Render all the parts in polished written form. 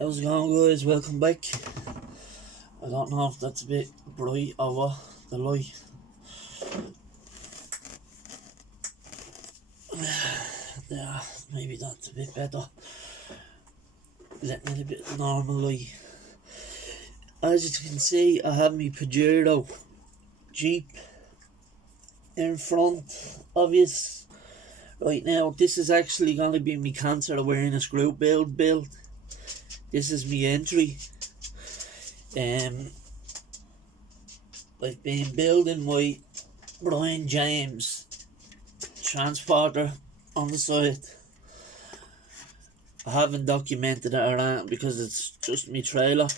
How's it going, guys? Welcome back. I don't know if that's a bit bright or what, the light. Yeah, maybe that's a bit better. Letting in a bit of normal light. As you can see, I have my Pajero Jeep in front of you right now. This is actually going to be my cancer awareness group build. This is my entry. I've been building my Brian James transporter on the side. I haven't documented it around because it's just my trailer.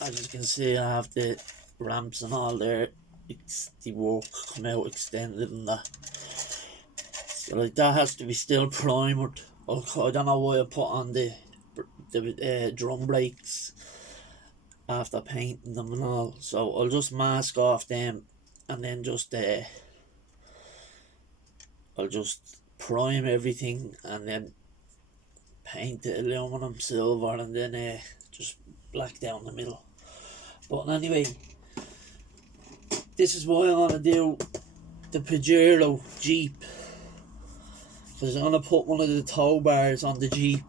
As you can see, I have the ramps and all there. It's the work come out extended and that. So like that has to be still primered. I don't know why I put on the drum brakes after painting them and all. So I'll just mask off them and then just I'll just prime everything and then paint the aluminum silver and then just black down the middle. But anyway, this is why I'm gonna do the Pajero Jeep, because I'm gonna put one of the tow bars on the Jeep.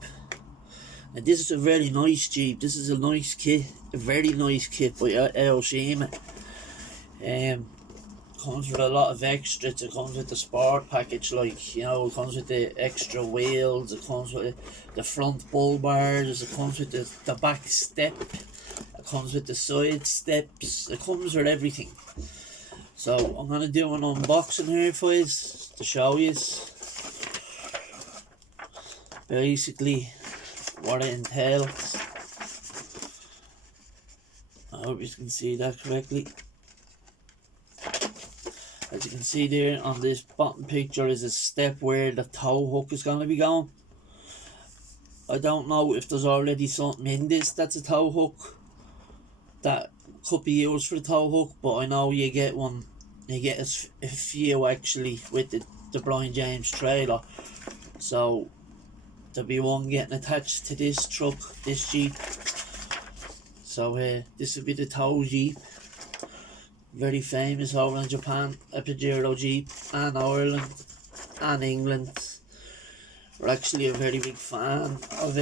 And this is a very nice Jeep. This is a nice kit, a very nice kit by Shima. Comes with a lot of extras. It comes with the sport package, like, you know, it comes with the extra wheels, it comes with the front bull bars, it comes with the back step, it comes with the side steps, it comes with everything. So I'm going to do an unboxing here for you to show you basically what it entails. I hope you can see that correctly. As you can see there on this bottom picture is a step where the tow hook is going to be going. I don't know if there's already something in this that's a tow hook that could be used for the tow hook, but I know you get one, you get a few actually with the Brian James trailer. So there'll be one getting attached to this truck, this Jeep. So this will be the tow Jeep. Very famous over in Japan, a Pajero Jeep, and Ireland and England. We're actually a very big fan of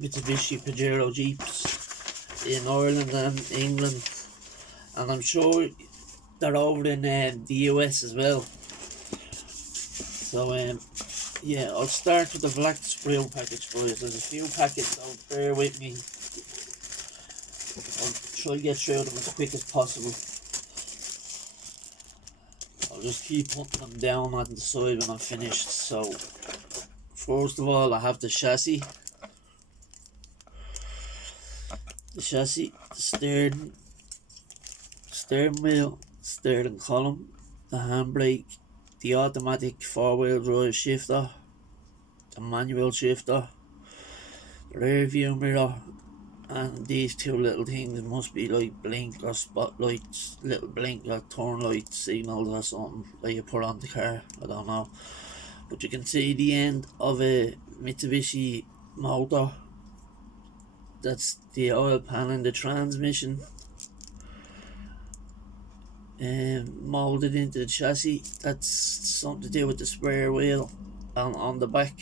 Mitsubishi Pajero Jeeps in Ireland and England, and I'm sure they're over in the US as well. So yeah, I'll start with the black sprue package, boys. There's a few packets, so bear with me. I'll try to get through them as quick as possible. I'll just keep putting them down on the side when I'm finished. So first of all, I have the chassis. The steering wheel, steering column, the handbrake, the automatic 4-wheel drive shifter, the manual shifter, the rear view mirror, and these two little things must be like blink or spotlights, little blink or turn light signals or something that you put on the car. I don't know, but you can see the end of a Mitsubishi motor. That's the oil pan and the transmission, molded into the chassis. That's something to do with the spare wheel on the back,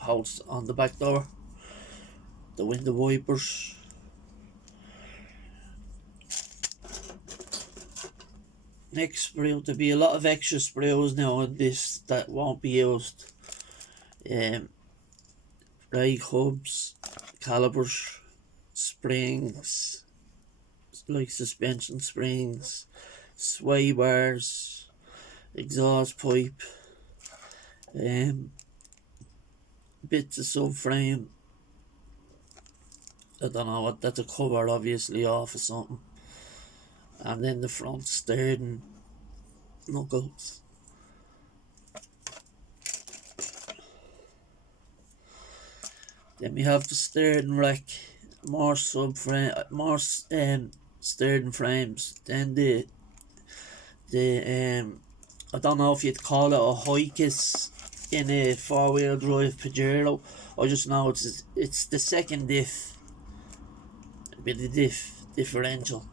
holds on the back door, the window wipers. Next sprue, there'll be a lot of extra sprues now in this that won't be used. Brake hubs, calipers, springs, like suspension springs, sway bars, exhaust pipe, bits of subframe. I don't know what that's a cover, obviously off or something. And then the front steering knuckles. Then we have the steering rack, more subframe, more steering frames. Then the I don't know if you'd call it a Hikes in a 4-wheel drive Pajero. I just know it's the second diff a bit of differential,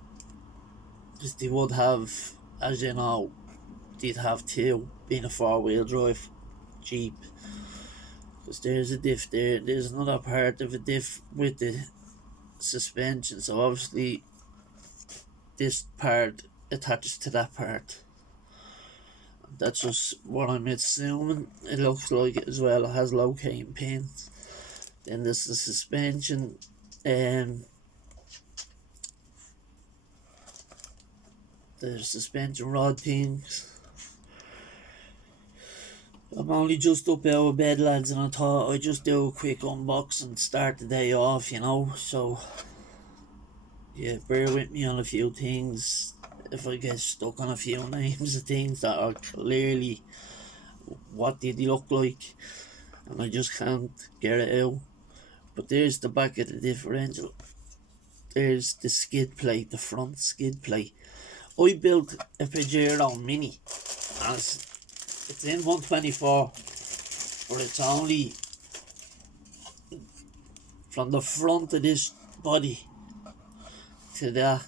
because they would have, as you know, they'd have two, being a 4-wheel drive Jeep. Because there's a diff there, there's another part of a diff with the suspension, so obviously this part attaches to that part. That's just what I'm assuming it looks like as well. It has locating pins. Then there's the suspension, the suspension rod things. I'm only just up out of bed, lads, and I thought I'd just do a quick unbox and start the day off, you know. So yeah, bear with me on a few things if I get stuck on a few names of things that are clearly what did they look like and I just can't get it out. But there's the back of the differential. There's the skid plate, the front skid plate. I built a Pajero Mini and it's in 124, but it's only from the front of this body to that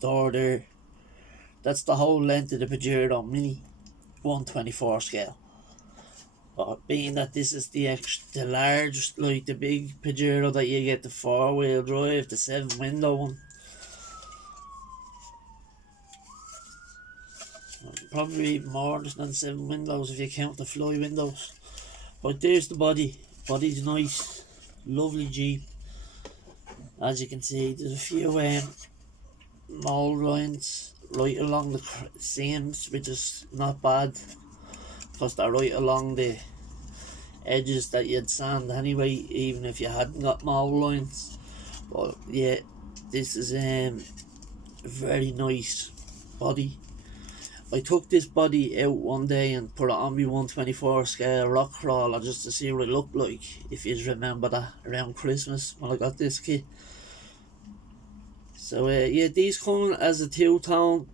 door there. That's the whole length of the Pajero Mini 124 scale. But being that this is the large, like the big Pajero that you get, the 4-wheel drive, the 7-window one. Probably more than 7 windows if you count the fly windows. But there's the body. Body's nice, lovely Jeep. As you can see, there's a few mould lines right along the seams, which is not bad because they're right along the edges that you'd sand anyway, even if you hadn't got mould lines. But yeah, this is a very nice body. I took this body out one day and put it on my 124 scale rock crawler just to see what it looked like, if you remember that, around Christmas when I got this kit. So yeah, these come as a two-tone.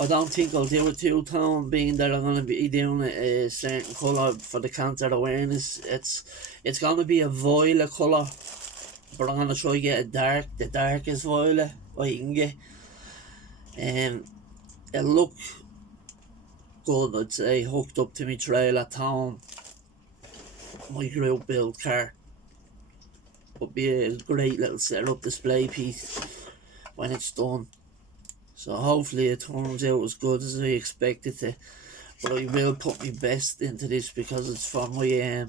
I don't think I'll do a two-tone, being that I'm going to be doing a certain colour for the cancer awareness. It's going to be a violet colour, but I'm going to try to get the darkest violet I can get. It'll look good, I'd say, hooked up to my trailer town, my group build car. Would be a great little setup display piece when it's done. So hopefully it turns out as good as I expected to. But I will put my best into this because it's for my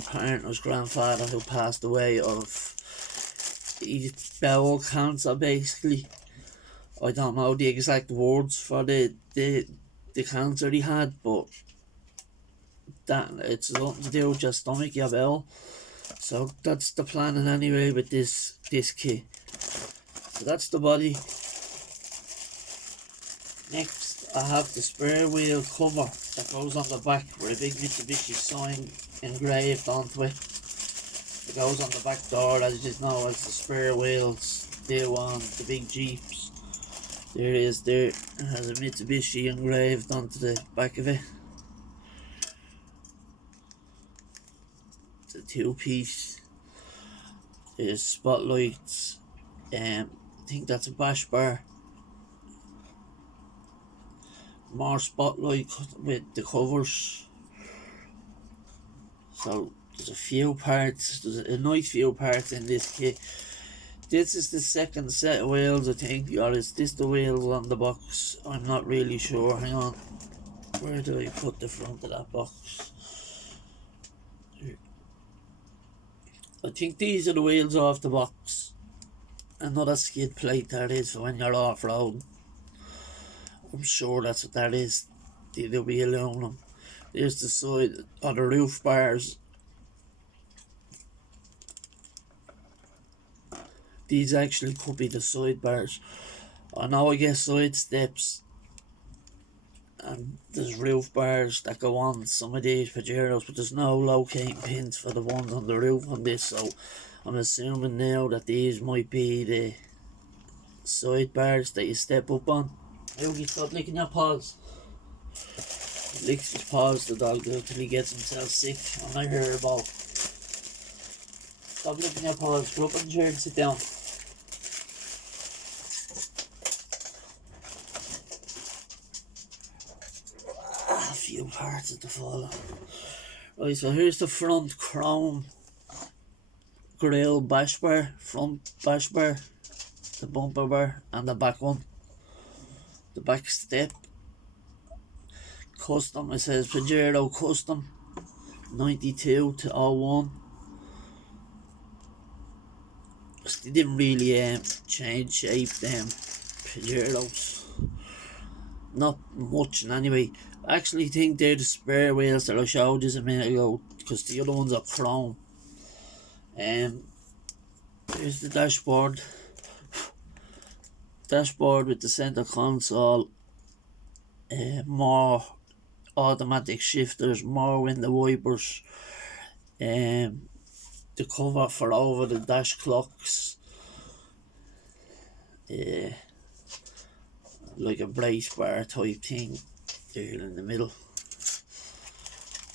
partner's grandfather who passed away of bowel cancer, basically. I don't know the exact words for the cancer he had, but that it's nothing to do with your stomach, your bowel. So that's the planning anyway with this kit. So that's the body. Next, I have the spare wheel cover that goes on the back with a big Mitsubishi sign engraved onto it. It goes on the back door, as you know, as the spare wheels do on the big Jeeps. There it is there. It has a Mitsubishi engraved onto the back of it. It's a two-piece. There's spotlights. I think that's a bash bar. More spotlight with the covers. So there's a few parts. There's a nice few parts in this kit. This is the second set of wheels, I think, or is this the wheels on the box? I'm not really sure. Hang on. Where do I put the front of that box? I think these are the wheels off the box. Another skid plate that is for when you're off-road. I'm sure that's what that is. They'll be aluminum. There's the side of the roof bars. These actually could be the side bars. I know I get side steps and there's roof bars that go on some of these Pajeros, but there's no locating pins for the ones on the roof on this, so I'm assuming now that these might be the side bars that you step up on. Yogi, stop licking your paws. He licks his paws, the dog, till he gets himself sick on my hairball. Stop looking at Paul's. Go up on the chair and sit down. A few parts of the fall. Right, so here's the front chrome grill bash bar, front bash bar, the bumper bar, and the back one. The back step. Custom, it says Pajero Custom 92 to 01. They didn't really change shape them Pajeros. Not much anyway. I actually think they're the spare wheels that I showed you a minute ago, because the other ones are chrome. Here's the dashboard. Dashboard with the center console. More automatic shifters, more window wipers. The cover for over the dash clocks. Like a brace bar type thing there in the middle.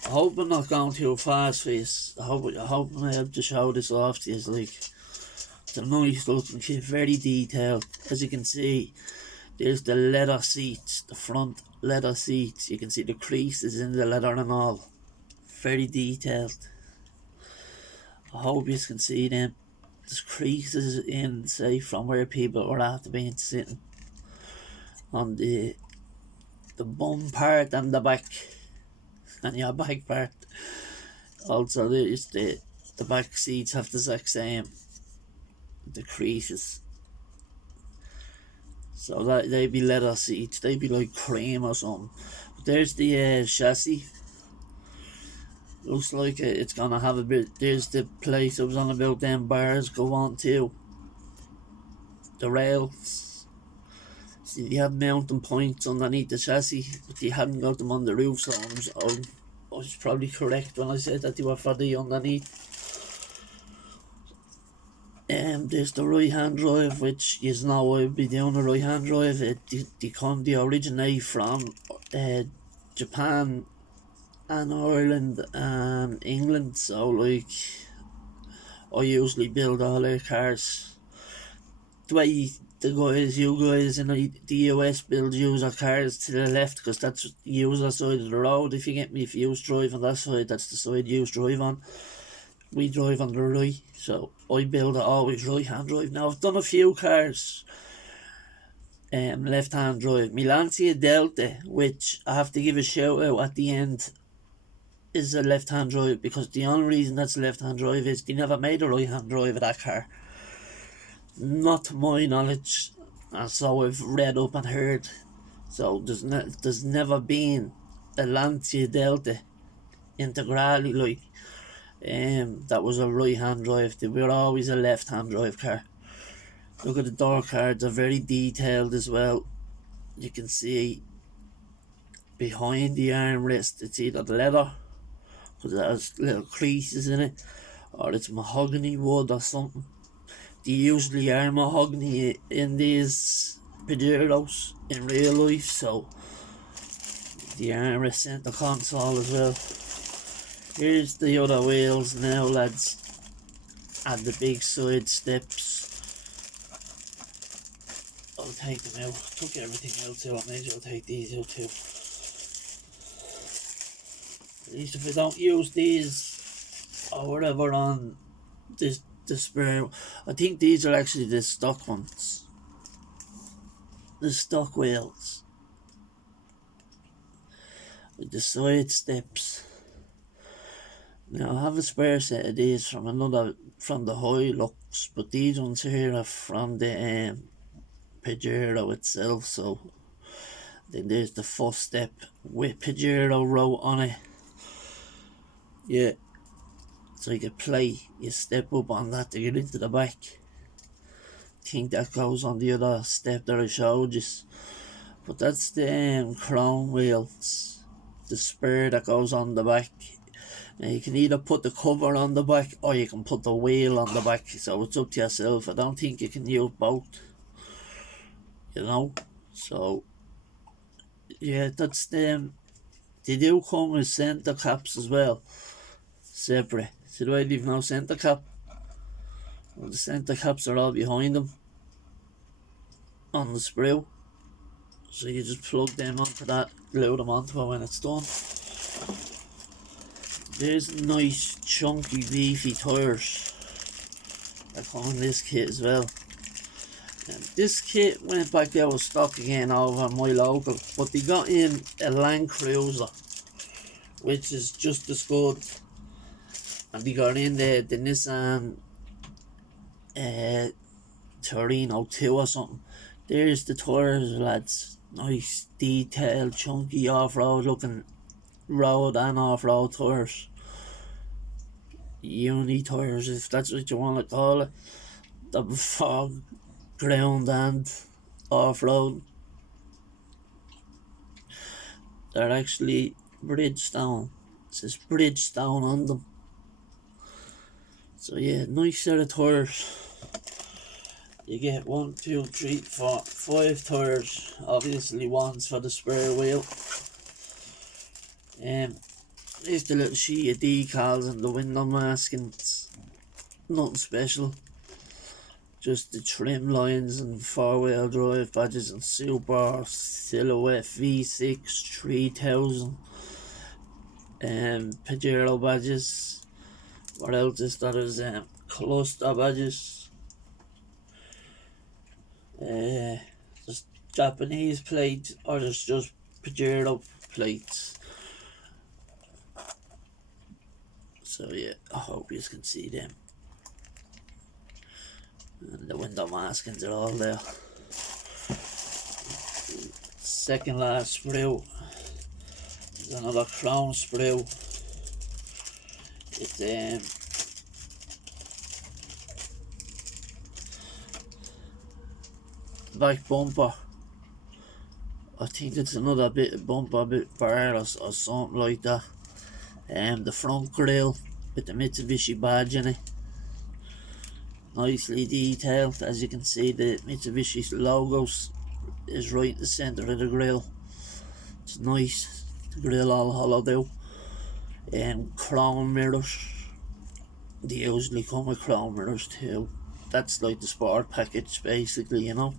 I hope I'm not going too fast for this. I hope I'm able to show this off to you. Like, it's a nice looking kit, very detailed. As you can see, there's the leather seats, the front leather seats. You can see the creases in the leather and all. Very detailed. I hope you can see them. There's creases in, say, from where people were after being sitting. On the bum part and the back. And your back part. Also, there's the back seats have the exact same. The creases. So that they'd be leather seats. They'd be like cream or something. But there's the chassis. Looks like it's gonna have a bit. There's the place I was on about. Them bars go on to the rails. See, they have mounting points underneath the chassis, but they haven't got them on the roof. So I was probably correct when I said that they were for the underneath. There's the right hand drive, which you know I'll be doing the right hand drive. They originate from Japan and Ireland and England, so like I usually build all their cars. The way you guys in the US build user cars to the left, because that's the user side of the road. If you get me, if you drive on that side, that's the side you drive on. We drive on the right, so I build it always right hand drive. Now I've done a few cars left hand drive. My Lancia Delta, which I have to give a shout out at the end, is a left hand drive, because the only reason that's left hand drive is they never made a right hand drive of that car. Not to my knowledge, and so I've read up and heard. So there's never been a Lancia Delta Integrale like that was a right hand drive. They were always a left hand drive car. Look at the door cards, they're very detailed as well. You can see behind the armrest it's either leather, because it has little creases in it, or it's mahogany wood or something. They usually are mahogany in these Pajeros in real life, so the armrest center console as well. Here's the other wheels now, lads, and the big side steps. I'll take them out. Took everything out, so I may as well take these out too. At least if I don't use these or whatever on this the spare, I think these are actually the stock ones. The stock wheels with the side steps. Now I have a spare set of these from the Hilux, but these ones here are from the Pajero itself. So then there's the first step with Pajero wrote on it. Yeah, it's like a play. You step up on that to get into the back. I think that goes on the other step that I showed you. But that's the chrome wheels, the spare that goes on the back. Now you can either put the cover on the back or you can put the wheel on the back, so it's up to yourself. I don't think you can use both, you know. So yeah, that's them. They do come with centre caps as well, separate. So the way they've no centre cap, Well, the centre caps are all behind them on the sprue, so you just plug them onto that, glue them onto it when it's done. There's nice chunky beefy tyres that come in this kit as well. And this kit went back out of stock again over my local, but they got in a Land Cruiser, which is just as good, and they got in the Nissan Torino 2 or something. There's the tyres, lads. Nice detailed chunky off-road looking road and off-road tyres. Uni tyres, if that's what you want to call it. The fog, ground and off-road. They're actually Bridgestone. It says Bridgestone on them. So yeah, nice set of tyres. You get 1, 2, 3, 4, 5 tyres. Obviously one's for the spare wheel. There's the little sheet of decals and the window maskings. Nothing special. Just the trim lines and 4-wheel drive badges and Super, Silhouette, V6, 3000. Pajero badges. What else is that? Is cluster badges. There's Japanese plates, or there's just Pajero plates. So yeah, I hope you can see them. And the window maskings are all there. Second last sprue. There's another chrome sprue. It's back bumper. I think it's another bit of bumper, bit bar or something like that. The front grille with the Mitsubishi badge in it. Nicely detailed. As you can see, the Mitsubishi logos is right in the centre of the grille. It's nice. The grille all hollowed out. Chrome mirrors. They usually come with chrome mirrors too. That's like the sport package basically, you know.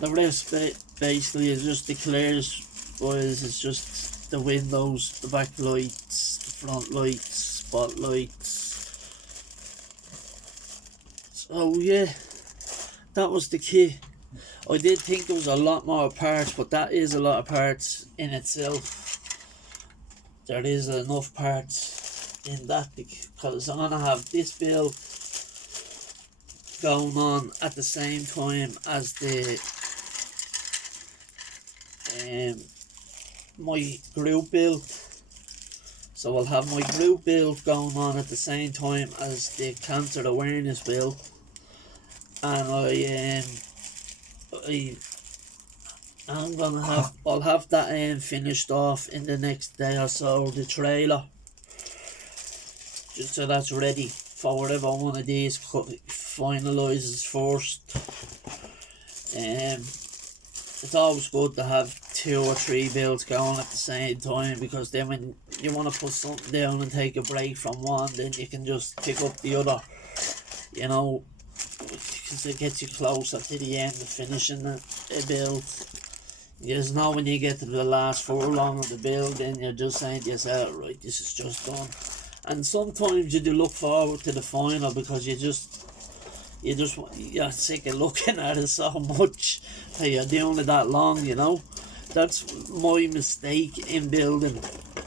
The rest basically is just the clears, boys. It's just the windows, the back lights, the front lights, spotlights. So yeah, that was the kit. I did think there was a lot more parts, but that is a lot of parts in itself. There is enough parts in that because I'm going to have this build going on at the same time as the my group build. So I'll have my group build going on at the same time as the cancer awareness build, and I'll have that finished off in the next day or so, the trailer, just so that's ready for whatever one of these finalises first. It's always good to have 2 or 3 builds going at the same time, because then when you want to put something down and take a break from one, then you can just pick up the other, you know, because it gets you closer to the end of finishing a build. You just know when you get to the last furlong of the build, then you're just saying to yourself, right, this is just done. And sometimes you do look forward to the final, because you're sick of looking at it so much that you're doing it that long, you know. That's my mistake in building.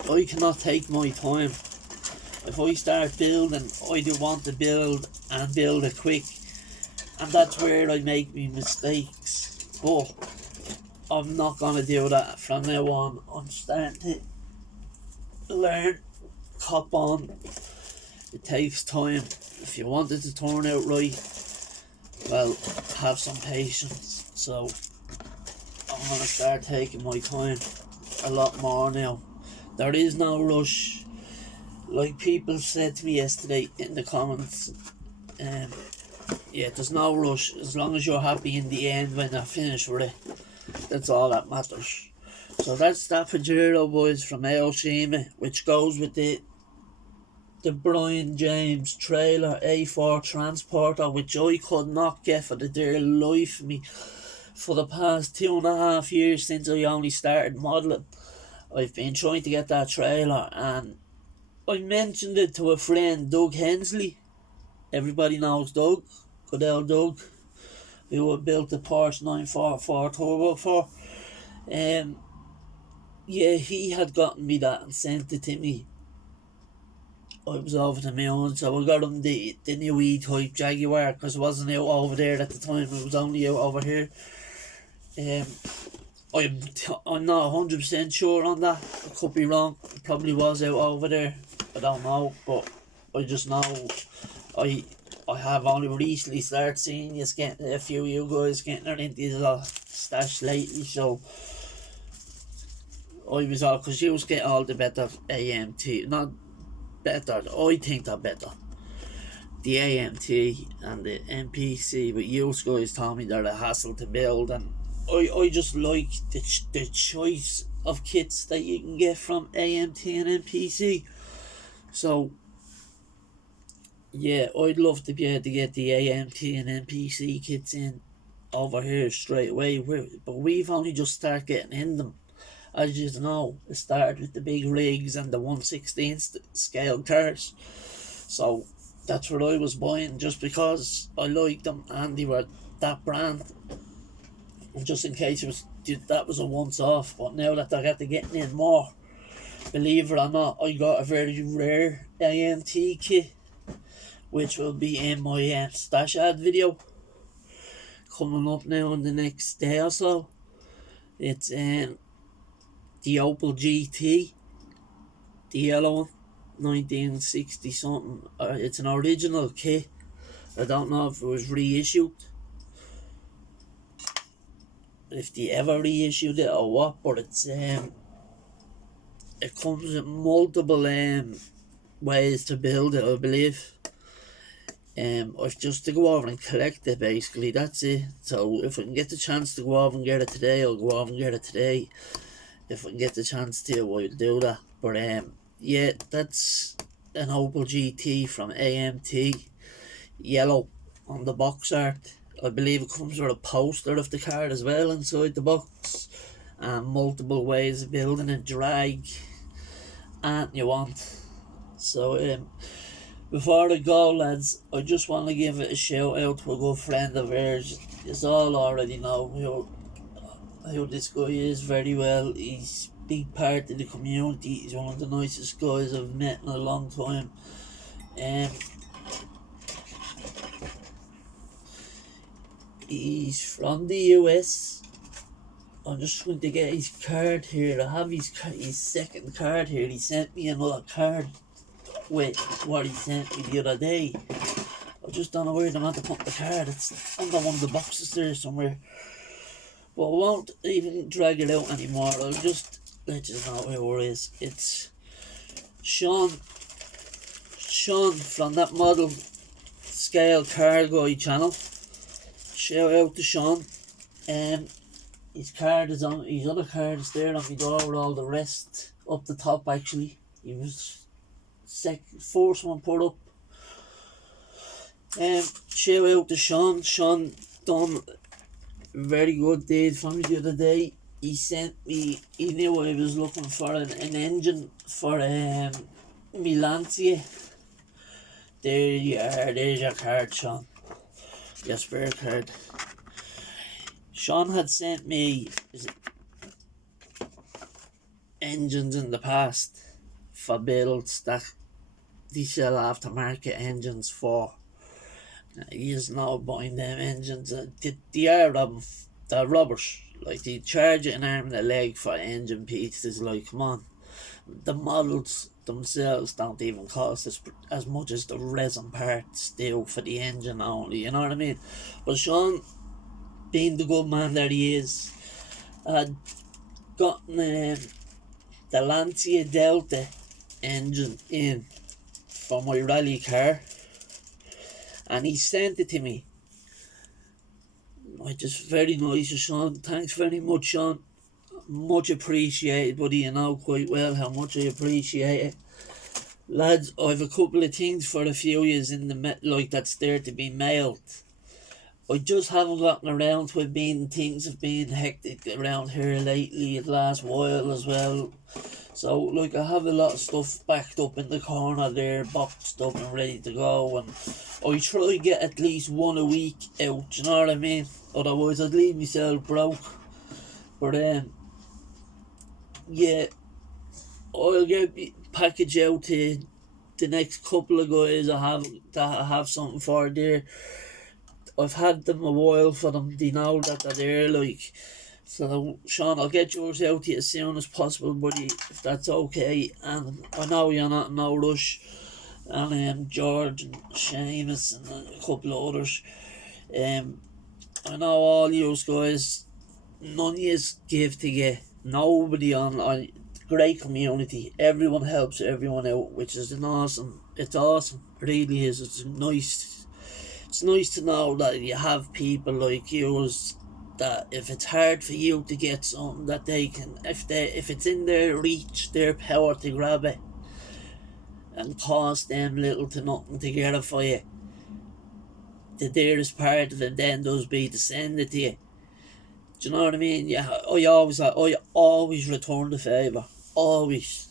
I cannot take my time. If I start building, I do want to build and build it quick, and that's where I make my mistakes. But I'm not going to do that from now on. I'm starting to learn, cop on. It takes time. If you want it to turn out right, well, have some patience. So I'm going to start taking my time a lot more now. There is no rush. Like people said to me yesterday in the comments, yeah, there's no rush. As long as you're happy in the end when you're finished with it, that's all that matters. So that's that Pajero, boys, from Aoshima, which goes with the the Brian James trailer A4 transporter, which I could not get for the dear life of me for the past 2.5 years since I only started modelling. I've been trying to get that trailer, and I mentioned it to a friend, Doug Hensley. Everybody knows Doug, good old Doug, who I built the Porsche 944 Turbo for. Yeah, he had gotten me that and sent it to me. I was over the moon, so I got him the new E-Type Jaguar, because it wasn't out over there at the time, it was only out over here. I'm not 100% sure on that, I could be wrong, it probably was out over there, I don't know, but I just know I have only recently started seeing you getting a few of you guys getting into this stash lately, so I was all, because you was getting all the better AMT, not better, I think they're better. The AMT and the MPC, but you guys told me they're a hassle to build, and I just like the choice of kits that you can get from AMT and MPC. So yeah, I'd love to be able to get the AMT and MPC kits in over here straight away, but we've only just started getting in them. As you know, it started with the big rigs and the 1/16 scale cars. So that's what I was buying, just because I liked them and they were that brand. And just in case that was a once off. But now that I got to getting in more, believe it or not, I got a very rare AMT kit, which will be in my stash ad video coming up now in the next day or so. It's the Opel GT, the yellow one, 1960 something. It's an original kit. I don't know if it was reissued, if they ever reissued it or what, but it's it comes with multiple ways to build it, I believe. I've just to go over and collect it, basically, that's it. So if I can get the chance to go over and get it today, I'll go over and get it today. If I can get the chance to, I'll do that. But yeah, that's an Opel GT from AMT, yellow on the box art. I believe it comes with a poster of the car as well inside the box, and multiple ways of building it, drag and you want. So before I go, lads, I just want to give it a shout out to a good friend of ours. You all already know who this guy is very well. He's a big part of the community. He's one of the nicest guys I've met in a long time. He's from the US. I'm just going to get his card here. I have his second card here. He sent me another card with what he sent me the other day. I just don't know where I'm going to put the card. It's under one of the boxes there somewhere. But I won't even drag it out anymore. I'll just let you know who it is. It's Sean from that model scale car guy channel. Shout out to Sean. His card is on, his other card is there on my door with all the rest up the top. Actually, he was first one put up. Shout out to Sean. Sean done very good deed for me the other day. He sent me, he knew I was looking for an engine for my Lancia. There you are, there's your card, Sean, your spare card. Sean had sent me engines in the past for builds that they sell aftermarket engines for. He is now buying them engines. They are they're rubbish. Like, they charge you an arm and a leg for engine pieces. Like, come on. The models themselves don't even cost as much as the resin parts do for the engine only, you know what I mean? But Sean, being the good man that he is, had gotten the Lancia Delta engine in for my rally car, and he sent it to me. Which is very nice, Sean. Thanks very much, Sean. Much appreciated, buddy. You know quite well how much I appreciate it. Lads, I've a couple of things for a few years in the like that's there to be mailed. I just haven't gotten around to it. Being things have been hectic around here lately, the last while as well. So like I have a lot of stuff backed up in the corner there, boxed up and ready to go, and I try to get at least one a week out. Do you know what I mean? Otherwise, I'd leave myself broke. But yeah, I'll get package out to the next couple of guys I have something for there. I've had them a while for them. They know that they're there, like. So, Sean, I'll get yours out to you as soon as possible, buddy, if that's okay. And I know you're not in no rush. And George and Seamus and a couple of others. I know all you guys, none of you give to get. Nobody on great community. Everyone helps everyone out, which is an awesome. It's awesome. It really is. It's nice. It's nice to know that you have people like yours that if it's hard for you to get something that they can, if it's in their reach, their power to grab it and cost them little to nothing to get it for you, the dearest part of it then does be to send it to you. Do you know what I mean? Yeah, I always return the favour. Always.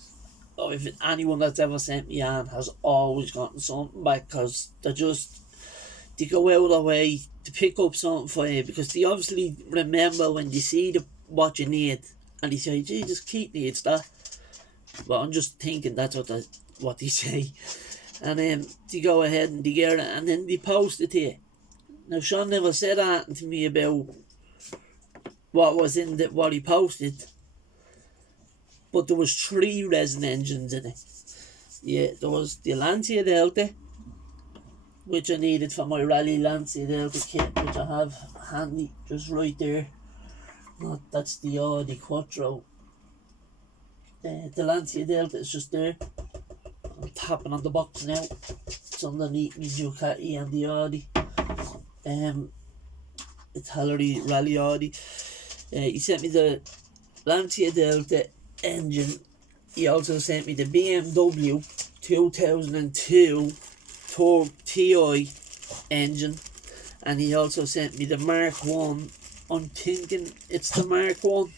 If anyone that's ever sent me on has always gotten something back, because they go out of their way to pick up something for you, because they obviously remember when you see what you need, and they say, "Gee, just Keith needs that." Well, I'm just thinking that's what they say, and then they go ahead and they get it, and then they post it to you. Now, Sean never said anything to me about what was in what he posted, but there was 3 resin engines in it. Yeah, there was the Lancia Delta, which I needed for my Rally Lancia Delta kit, which I have handy just right there. That's the Audi Quattro. The Lancia Delta is just there. I'm tapping on the box now. It's underneath me Ducati and the Audi. It's Rally Audi. He sent me the Lancia Delta engine. He also sent me the BMW 2002 TI engine, and he also sent me the Mark 1. I'm thinking it's the Mark 1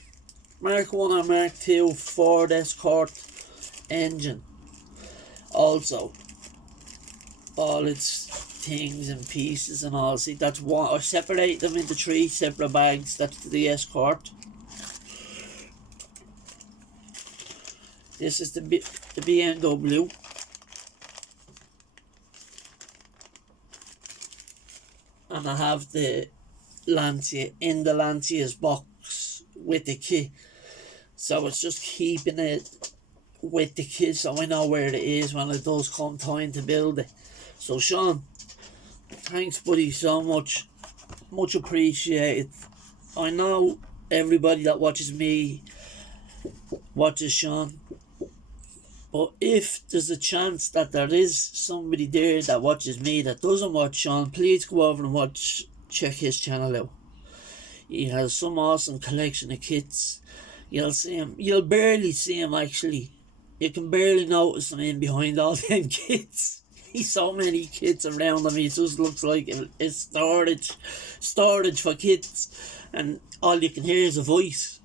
or Mark 2 Ford Escort engine. Also, all its things and pieces and all. See, that's one. I separate them into 3 separate bags. That's the Escort. This is the BMW. And I have the Lancia in the Lancia's box with the kit. So it's just keeping it with the kit so I know where it is when it does come time to build it. So Sean, thanks buddy so much. Much appreciated. I know everybody that watches me watches Sean. But if there's a chance that there is somebody there that watches me that doesn't watch Sean, please go over and check his channel out. He has some awesome collection of kits. You'll see him. You'll barely see him actually. You can barely notice him in behind all them kits. He's so many kits around him. He just looks like it's storage for kits, and all you can hear is a voice.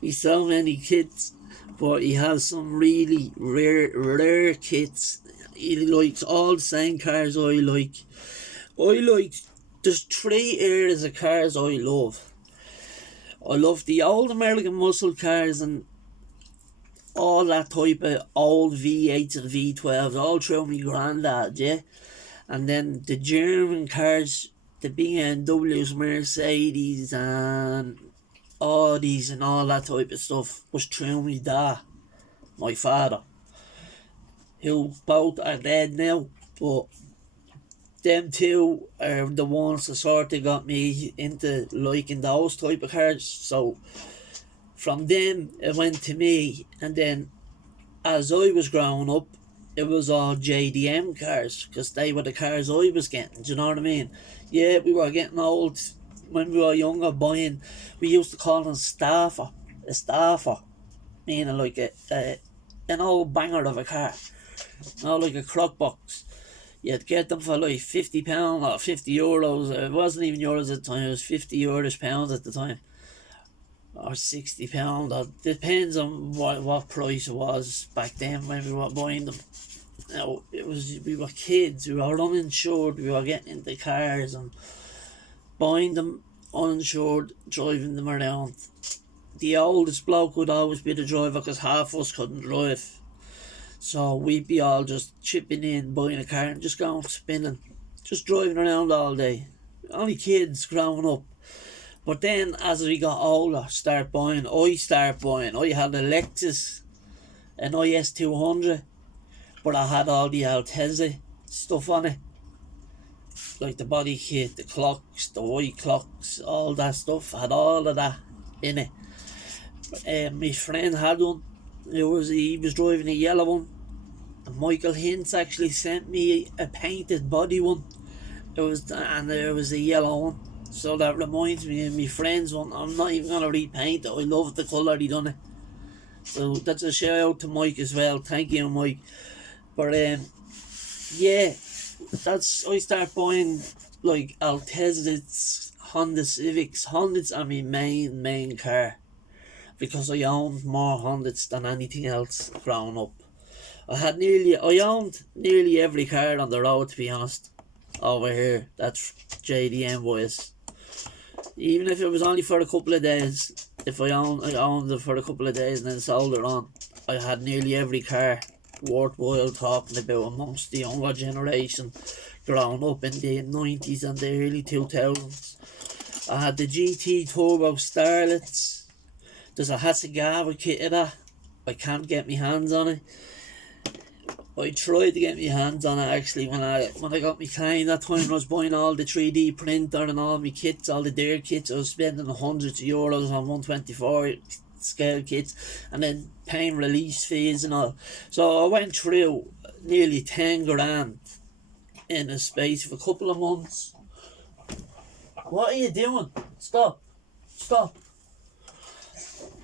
He's so many kits. But he has some really rare kits. He likes all the same cars I like. There's 3 areas of cars I love. I love the old American muscle cars and all that type of old V8s and V12s, all through my granddad, yeah? And then the German cars, the BMWs, Mercedes and Audis and all that type of stuff was through me dad, my father, who both are dead now, but them 2 are the ones that sort of got me into liking those type of cars. So from them it went to me, and then as I was growing up it was all JDM cars, because they were the cars I was getting. Do you know what I mean? Yeah, we were getting old. When we were younger, we used to call them a staffer, meaning like a an old banger of a car, like a crock box. You'd get them for like £50 or €50. It wasn't even euros at the time, it was €50 pounds at the time. Or £60, or depends on what price it was back then when we were buying them. We were kids, we were uninsured, we were getting into cars and buying them uninsured, driving them around. The oldest bloke would always be the driver because half of us couldn't drive. So we'd be all just chipping in, buying a car and just going spinning, just driving around all day. Only kids growing up. But then as we got older, I started buying. I had a Lexus, an IS200, but I had all the Altezza stuff on it. Like the body kit, the clocks, the white clocks, all that stuff. I had all of that in it. My friend had one. He was driving a yellow one. And Michael Hintz actually sent me a painted body one. There was a yellow one. So that reminds me of my friend's one. I'm not even going to repaint it. I love the colour he done it. So that's a shout out to Mike as well. Thank you, Mike. But yeah, I start buying like Altezza's, Honda Civics. Honda's are my main car, because I owned more Hondas than anything else growing up. I owned nearly every car on the road, to be honest. Over here, that's JDM boys. Even if it was only for a couple of days, if I owned it for a couple of days and then sold it on, I had nearly every car worthwhile talking about amongst the younger generation growing up in the 90s and the early 2000s. I had the GT Turbo Starlets. There's a Hasegawa kit of that. I can't get my hands on it. I tried to get my hands on it actually when I got my claim. That time I was buying all the 3D printer and all my kits, all the Dare kits. I was spending hundreds of euros on 124 scale kits and then paying release fees and all. So I went through nearly 10 grand in a space of a couple of months. What are you doing? Stop.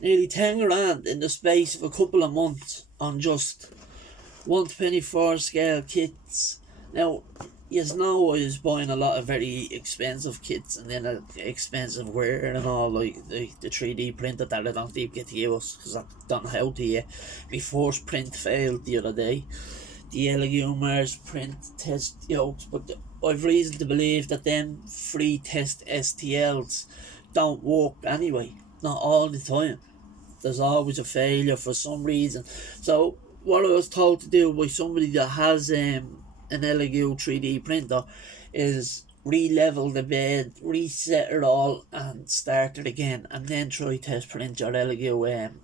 Nearly 10 grand in the space of a couple of months on just 124 scale kits. Now, you know I was buying a lot of very expensive kits and then expensive wear and all, like the 3D printer that I don't even get to use because I don't know how to yet. My first print failed the other day. The Elegant Mars print test yokes, but I've reason to believe that them free test STLs don't work anyway. Not all the time. There's always a failure for some reason. So what I was told to do by somebody that has an Elegant 3D printer is re-level the bed, reset it all and start it again, and then try test print your Elegant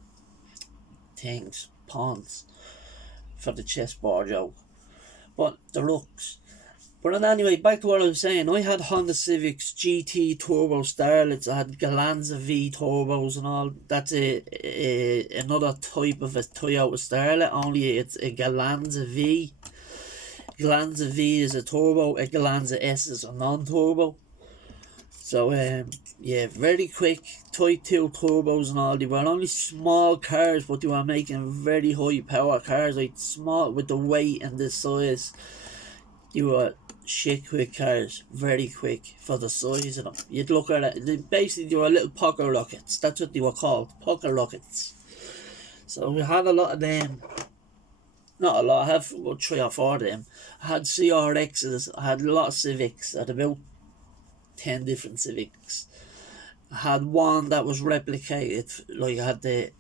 pawns for the chessboard joke. But the looks. But anyway, back to what I was saying. I had Honda Civics GT Turbo Starlets. I had Galanza V turbos and all. That's another type of a Toyota Starlet, only it's a Galanza V. Galanza V is a turbo, a Galanza S is a non-turbo. So yeah, very quick Type 2 turbos and all. They were only small cars, but they were making very high power cars, like small with the weight and the size. They were shit quick cars, very quick for the size of them. You'd look at it, basically they were little pocket rockets. That's what they were called, pocket rockets. So we had a lot of them. Not a lot, I have about 3 or 4 of them. I had CRXs, I had a lot of Civics, I had about 10 different Civics. I had one that was replicated, like I had the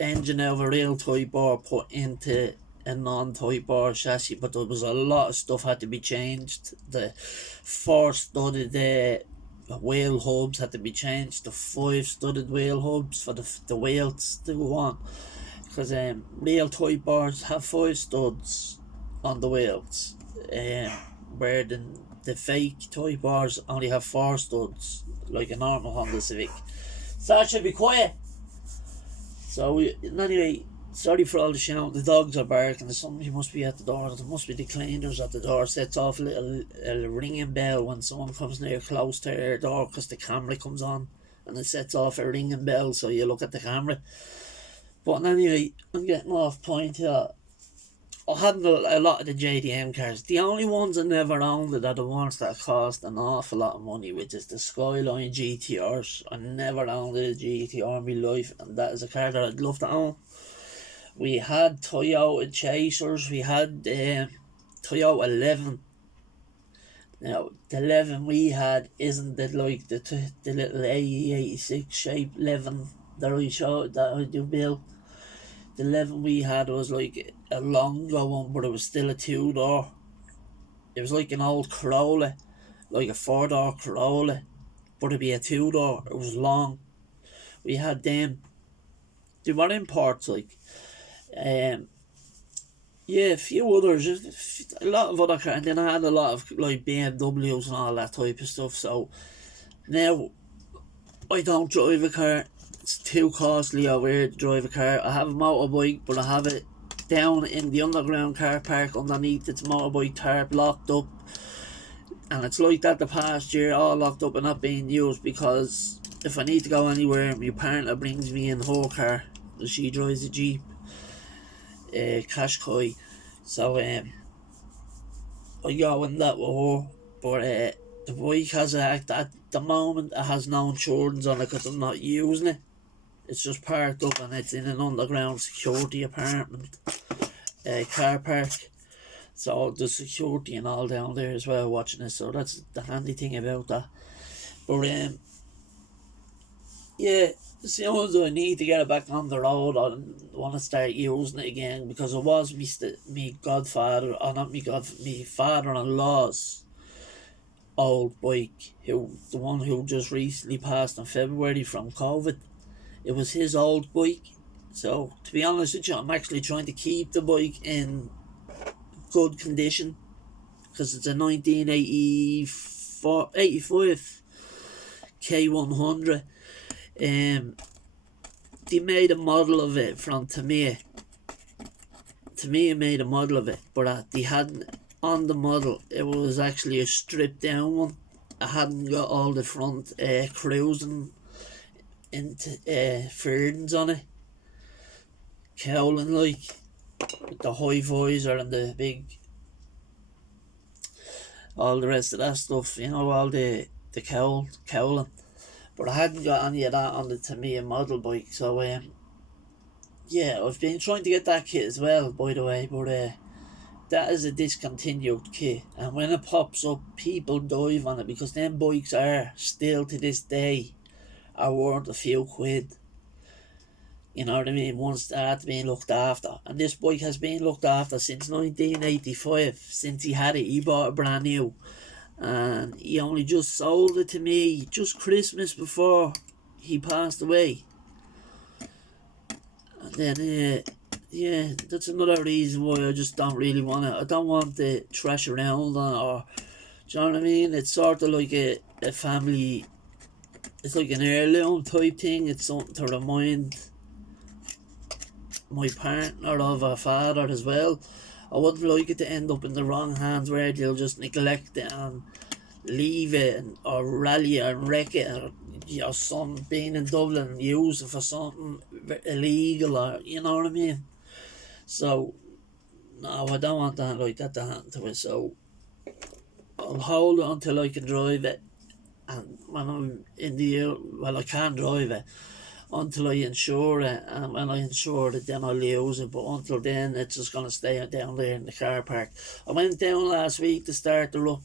engine of a real Type R put into a non-Type R chassis, but there was a lot of stuff had to be changed. The 4 studded wheel hubs had to be changed, the 5 studded wheel hubs for the wheels to go on, because real Type R's have 5 studs on the wheels, where the fake Type R's only have 4 studs, like a normal Honda Civic. So that should be quiet. So anyway, sorry for all the shouting. The dogs are barking. Somebody must be at the door. There must be the cleaners at the door. Sets off a ringing bell when someone comes near close to their door, because the camera comes on and it sets off a ringing bell, so you look at the camera. But anyway, I'm getting off point here. I hadn't a lot of the JDM cars. The only ones I never owned are the ones that cost an awful lot of money, which is the Skyline GTRs. I never owned a GTR in my life, and that is a car that I'd love to own. We had Toyota Chasers, we had Toyota 11. Now, the 11 we had isn't the the little AE86 shape 11 that I do build. The 11 we had was like a longer one, but it was still a two-door. It was like an old Corolla, like a four-door Corolla, but it'd be a two-door. It was long. We had them. They were imports, like. Um, yeah, a few others, a lot of other cars, and then I had a lot of like BMWs and all that type of stuff. So now I don't drive a car. It's too costly over here to drive a car. I have a motorbike, but I have it down in the underground car park underneath its motorbike tarp, locked up. And it's like that the past year, all locked up and not being used, because if I need to go anywhere, my partner brings me in her car. She drives a Jeep, Qashqai. So I go in that with her. But the bike has at the moment it has no insurance on it because I'm not using it. It's just parked up and it's in an underground security apartment, car park. So there's security and all down there as well watching it. So that's the handy thing about that. But yeah, as soon as I need to get it back on the road, I want to start using it again, because it was me godfather, or not me father-in-law's old bike, the one who just recently passed in February from COVID. It was his old bike. So to be honest with you, I'm actually trying to keep the bike in good condition, because it's a 1985 K100. They made a model of it from Tamiya. Tamiya made a model of it, but they hadn't, on the model, it was actually a stripped down one. I hadn't got all the front cruising into fairings on it, cowling like, with the high visor and the big, all the rest of that stuff, all the cowling. But I hadn't got any of that on the Tamiya model bike. So yeah, I've been trying to get that kit as well, by the way, but that is a discontinued kit, and when it pops up, people dive on it, because them bikes are still to this day are worth a few quid. You know what I mean? Once that's been looked after. And this bike has been looked after since 1985. Since he had it, he bought it brand new. And he only just sold it to me just Christmas before he passed away. And then, yeah, that's another reason why I just don't really want it. I don't want to trash around on it, or, do you know what I mean? It's sort of like a family, it's like an heirloom type thing. It's something to remind my partner of her father as well. I wouldn't like it to end up in the wrong hands where they'll just neglect it and leave it, or rally it and wreck it, or your son being in Dublin and use it for something illegal, or you know what I mean. So no, I don't want that like that to happen to it. So I'll hold it until I can drive it, and when I'm in the I can't drive it until I insure it, and when I insure it, then I'll use it. But until then, it's just gonna stay down there in the car park. I went down last week to start her up,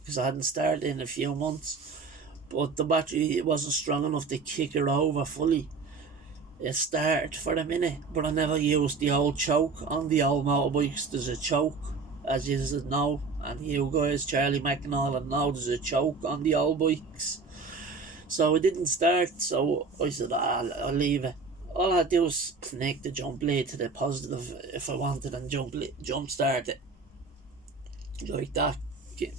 because I hadn't started in a few months, but the battery wasn't strong enough to kick her over fully. It started for a minute, but I never used the old choke. On the old motorbikes, there's a choke, as you know, and you guys, Charlie McNall, and know there's a choke on the old bikes. So it didn't start, so I said, I'll leave it. All I do is connect the jump lead to the positive if I wanted, and jump start it like that.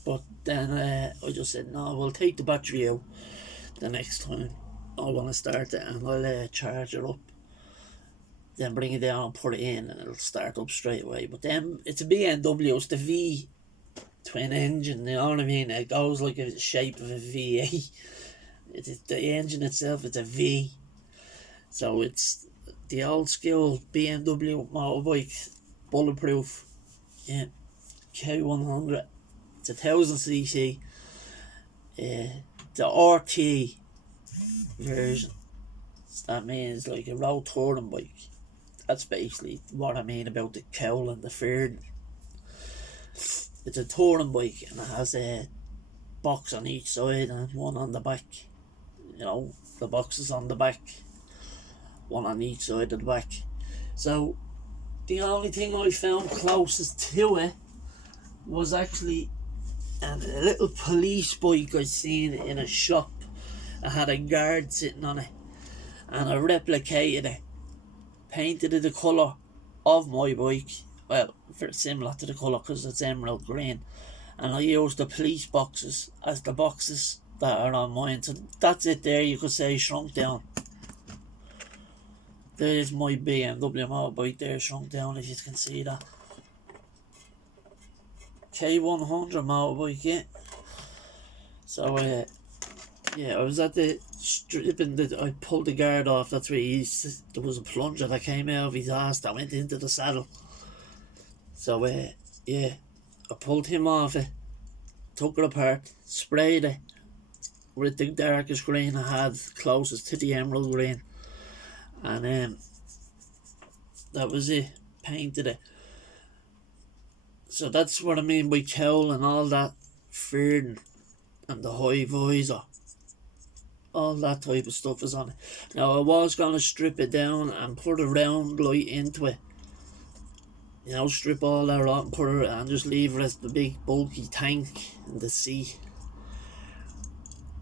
But then I just said, no, we'll take the battery out the next time I want to start it, and I'll charge it up, then bring it down and put it in, and it'll start up straight away. But then it's a BMW, it's the V twin engine, you know what I mean? It goes like the shape of a V8. The engine itself, it's a V, so it's the old school BMW motorbike, bulletproof, yeah, K100. It's 1000cc. The RT version. So that means like a road touring bike. That's basically what I mean about the cowl and the Fern. It's a touring bike and it has a box on each side and one on the back. You know, the box is on the back, one on each side of the back. So the only thing I found closest to it was actually a little police bike I seen in a shop. I had a guard sitting on it and I replicated it, painted it the colour of my bike, well, very similar to the colour because it's emerald green, and I used the police boxes as the boxes that are on mine. So that's it there, you could say shrunk down. There's my BMW motorbike there, shrunk down, if you can see that. K100 motorbike, yeah. So yeah, I was at the stripping, I pulled the guard off. That's where there was a plunger that came out of his ass that went into the saddle. So yeah, I pulled him off it, took it apart, sprayed it with the darkest green I had closest to the emerald green, and that was it, painted it. So that's what I mean by cowl and all that, fern and the high visor. All that type of stuff is on it. Now I was going to strip it down and put a round light into it. You know, strip all that out and put it and just leave it as the big bulky tank in the sea.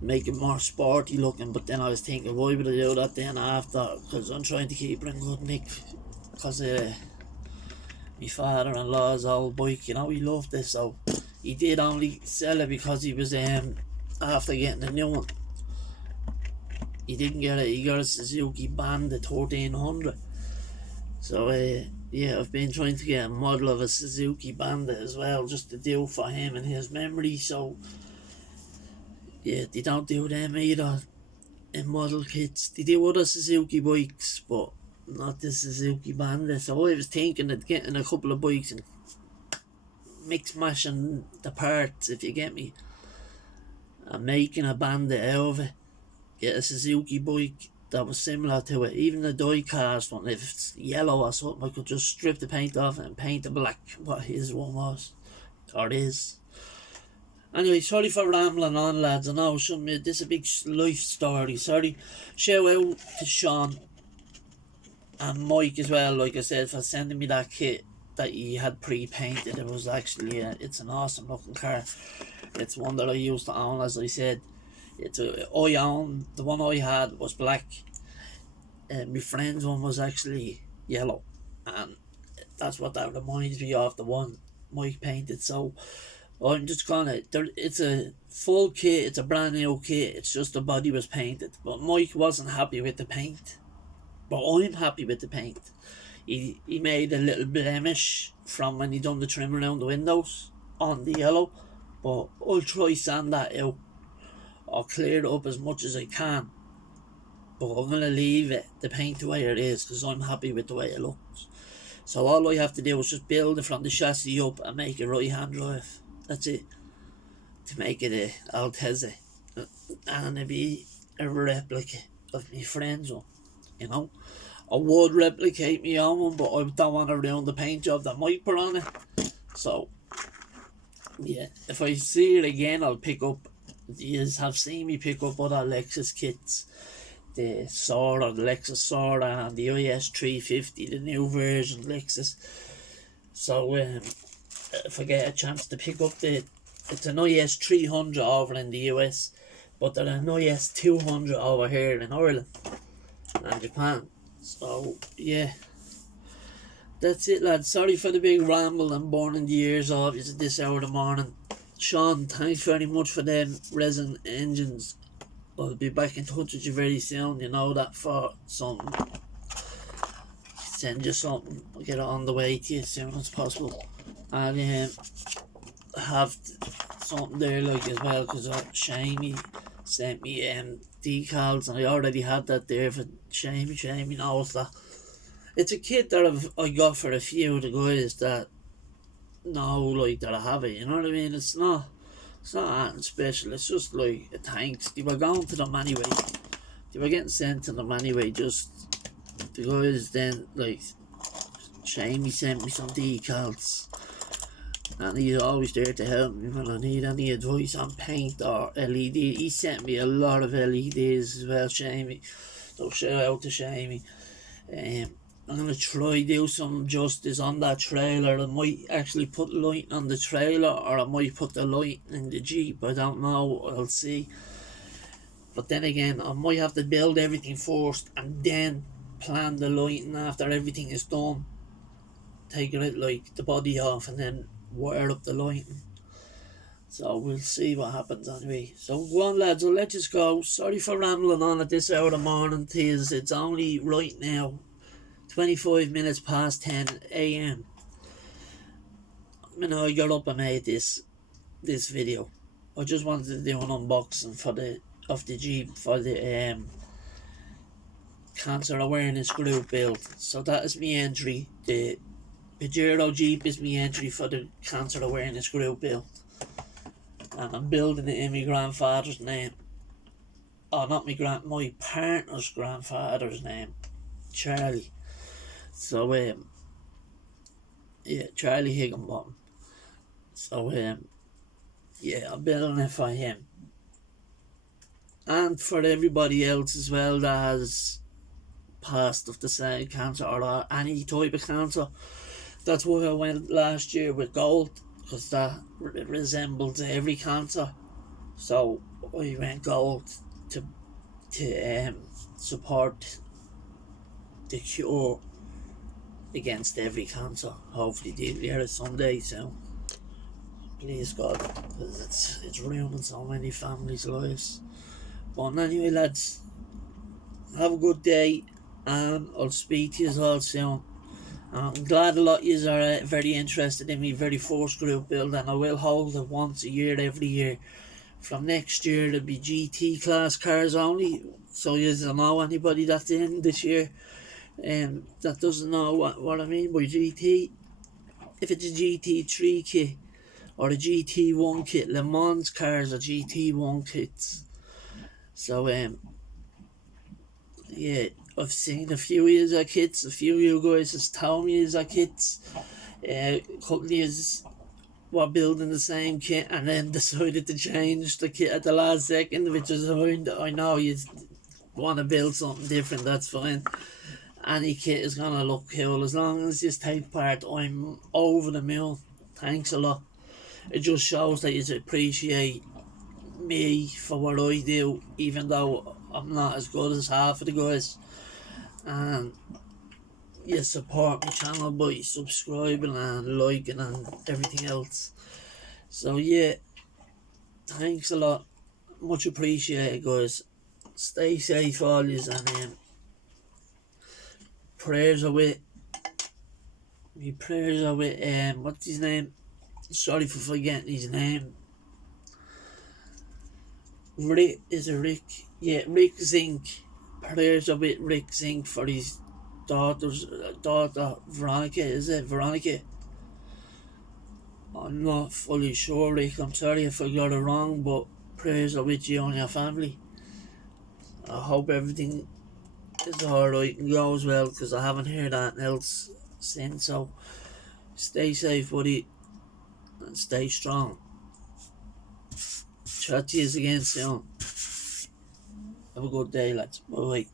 Make it more sporty looking, but then I was thinking, why would I do that then after? Because I'm trying to keep it in good nick. Because my father-in-law's old bike, you know, he loved this, so he did only sell it because he was after getting a new one. He didn't get it, he got a Suzuki Bandit 1300. So yeah, I've been trying to get a model of a Suzuki Bandit as well, just to do for him and his memory. So yeah, they don't do them either in model kits. They do other Suzuki bikes, but not the Suzuki Bandit. So I was thinking of getting a couple of bikes and mix mashing the parts, if you get me, and making a Bandit out of it. Get a Suzuki bike that was similar to it, even the die-cast one. If it's yellow or something, I could just strip the paint off and paint it black, what his one was, or is. Anyway, sorry for rambling on, lads. I know this is a big life story. Sorry. Shout out to Sean and Mike as well, like I said, for sending me that kit that he had pre-painted. It was actually it's an awesome looking car. It's one that I used to own, as I said. I own, the one I had was black, and my friend's one was actually yellow, and that's what that reminds me of, the one Mike painted. So I'm just gonna, it's a full kit, it's a brand new kit, it's just the body was painted, but Mike wasn't happy with the paint, but I'm happy with the paint. He made a little blemish from when he done the trim around the windows on the yellow, but I'll try sand that out. I'll clear it up as much as I can, but I'm going to leave the paint the way it is because I'm happy with the way it looks. So all I have to do is just build it from the chassis up and make it right hand drive. That's it, to make it a Altezza, and it'll be a replica of my friend's one, you know. I would replicate my own one, but I don't want to ruin the paint job that Mike put on it. So yeah, if I see it again, I'll pick up. You have seen me pick up other Lexus kits, the Sora, the Lexus Sora, and the IS350, the new version Lexus. So if I get a chance to pick up it's an IS300 over in the US, but they're an IS200 over here in Ireland and Japan. So yeah, that's it, lads. Sorry for the big ramble and burning the ears off at this hour of the morning. Sean, thanks very much for them resin engines. I'll be back in touch with you very soon, you know that, for something. Send you something, I'll get it on the way to you as soon as possible. And have something there like as well, because Shamey sent me decals, and I already had that there for Shamey knows that. It's a kit that I got for a few of the guys that know, like, that I have it, you know what I mean? It's not anything special, it's just like a thanks. They were going to them anyway. They were getting sent to them anyway, just the guys then, like, Shamey sent me some decals, and he's always there to help me when I need any advice on paint or LED. He sent me a lot of LEDs as well, Shamey. So shout out to Shamey. I'm gonna try do some justice on that trailer. I might actually put light on the trailer, or I might put the light in the Jeep. I don't know. I'll see. But then again, I might have to build everything first and then plan the lighting after everything is done. Take it like the body off and then wire up the lighting. So we'll see what happens anyway. So go on, lads, I'll let you go. Sorry for rambling on at this hour of the morning. It's only right now 25 minutes past 10 a.m. I got up and made this video. I just wanted to do an unboxing of the Jeep for the cancer awareness group build. So that is my entry. The Pajero Jeep is my entry for the cancer awareness group build. And I'm building it in my grandfather's name. Oh, not my partner's grandfather's name, Charlie. So yeah, Charlie Higginbottom. So yeah, I'm building it for him, and for everybody else as well that has passed of the same cancer or any type of cancer. That's why I went last year with gold, because that resembles every cancer. So I went gold to support the cure against every cancer. Hopefully they'll get it someday soon. Please God, because it's ruining so many families' lives. But anyway, lads, have a good day, and I'll speak to you all soon. I'm glad a lot of you are very interested in my very first group build, and I will hold it once a year, every year. From next year, it'll be GT class cars only. So you don't know anybody that's in this year that doesn't know what I mean by GT. If it's a GT3 kit or a GT1 kit, Le Mans cars are GT1 kits. So yeah, I've seen a few of your kits. A few of you guys has told me your kits. A couple of years were building the same kit and then decided to change the kit at the last second, which is I know you want to build something different. That's fine. Any kit is gonna look cool as long as you take part. I'm over the moon. Thanks a lot. It just shows that you appreciate me for what I do, even though I'm not as good as half of the guys. And you support my channel by subscribing and liking and everything else. So yeah, thanks a lot. Much appreciated, guys. Stay safe, all yous, and prayers are with what's his name? Sorry for forgetting his name. Rick, is it Rick? Yeah, Rick Zink. Prayers are with Rick Zink for his daughter Veronica. Is it Veronica? I'm not fully sure, Rick. I'm sorry if I got it wrong, but prayers are with you and your family. I hope everything is alright and goes well, because I haven't heard anything else since. So stay safe, buddy, and stay strong. Chat to you again soon. Have a good day, lads. Bye.